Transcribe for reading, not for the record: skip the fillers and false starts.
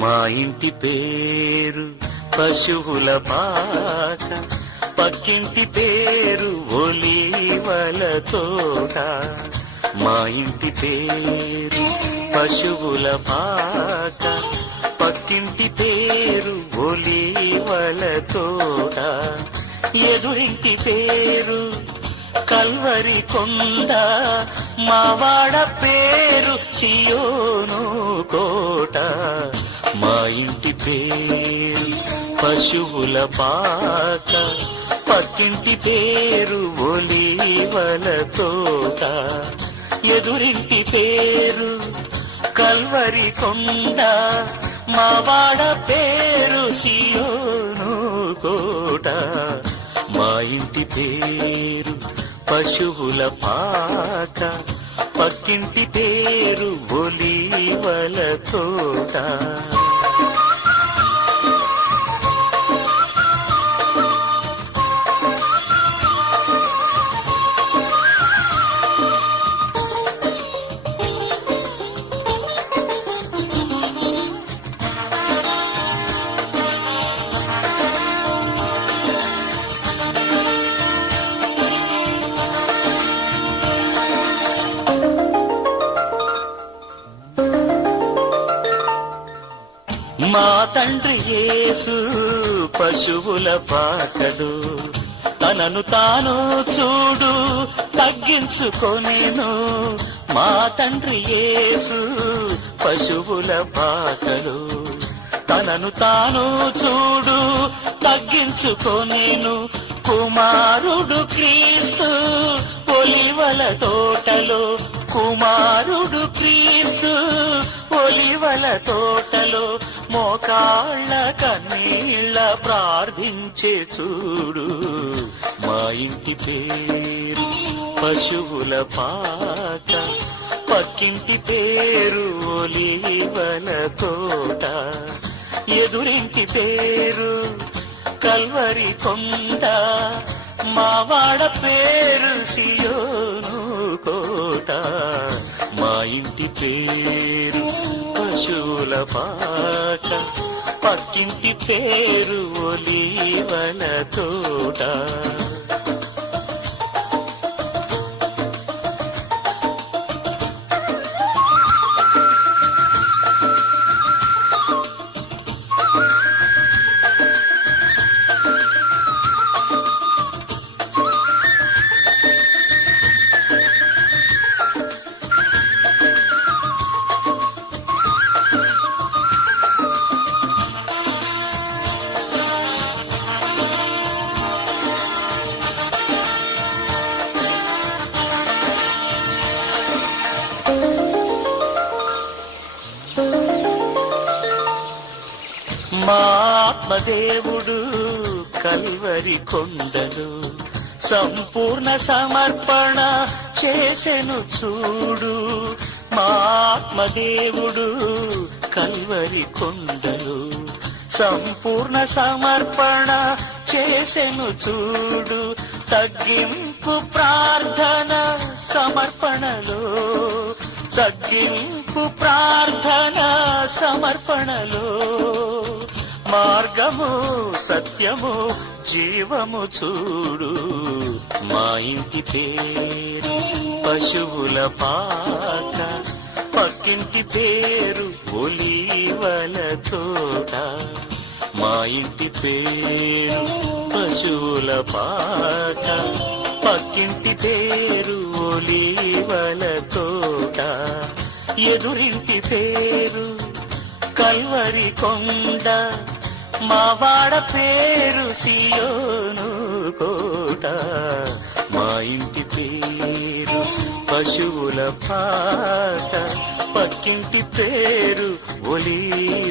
మా ఇంటి పేరు పశువుల పాక, పక్కింటి పేరు ఒలీవల తోట. మా ఇంటి పేరు పశువుల పాక, పక్కింటి పేరు ఒలీవల తోట. ఎదురింటి పేరు కల్వరి కొండ, మావాడ పేరు సియోను కోట. మా ఇంటి పేరు పశువుల పాక, పక్కింటి పేరు ఒలీవల తోట. ఎదురింటి పేరు కల్వరి కొండ, మావాడ పేరు సియోను కోట. మా ఇంటి పేరు పశువుల పాక, పక్కింటి పేరు ఒలీవల తోట. మా తండ్రి యేసు పశువుల పాకడు, తనను తాను చూడు తగ్గించుకొనెను. మా తండ్రి యేసు పశువుల పాకడు, తనను తాను చూడు తగ్గించుకొనెను. కుమారుడు క్రీస్తు ఒలీవల తోటలో, కుమారుడు క్రీస్తు ఒలీవల తోటలో. మోకాళ్ళ కన్నీళ్ళ ప్రార్థించే చూడు. మా ఇంటి పేరు పశువుల పాక, పక్కింటి పేరు ఒలీవల తోట. ఎదురింటి పేరు కల్వరి కొండ, మావాడ పేరు సియోను కోట. మా ఇంటి పేరు పశువుల పాక, పక్కింటి పేరు ఒలీవల తోట. మా ఆత్మదేవుడు కల్వరి కొండలు సంపూర్ణ సమర్పణ చేసెను చూడు. మా ఆత్మదేవుడు కల్వరి కొండలు సంపూర్ణ సమర్పణ చేసెను చూడు. తగ్గింపు ప్రార్థన సమర్పణలో, తగ్గింపు ప్రార్థన సమర్పణలో. మార్గము సత్యము జీవము చూడు. మా ఇంటి పేరు పశువుల పాక, పక్కింటి పేరు ఒలీవల తోట. మా ఇంటి పేరు పశువుల పాక, పక్కింటి పేరు ఒలీవల తోట. ఎదురింటి పేరు కల్వరి కొండ, మావాడ పేరు సియోను కోట. మా ఇంటి పేరు పశువుల పాక, పక్కింటి పేరు ఒలీవల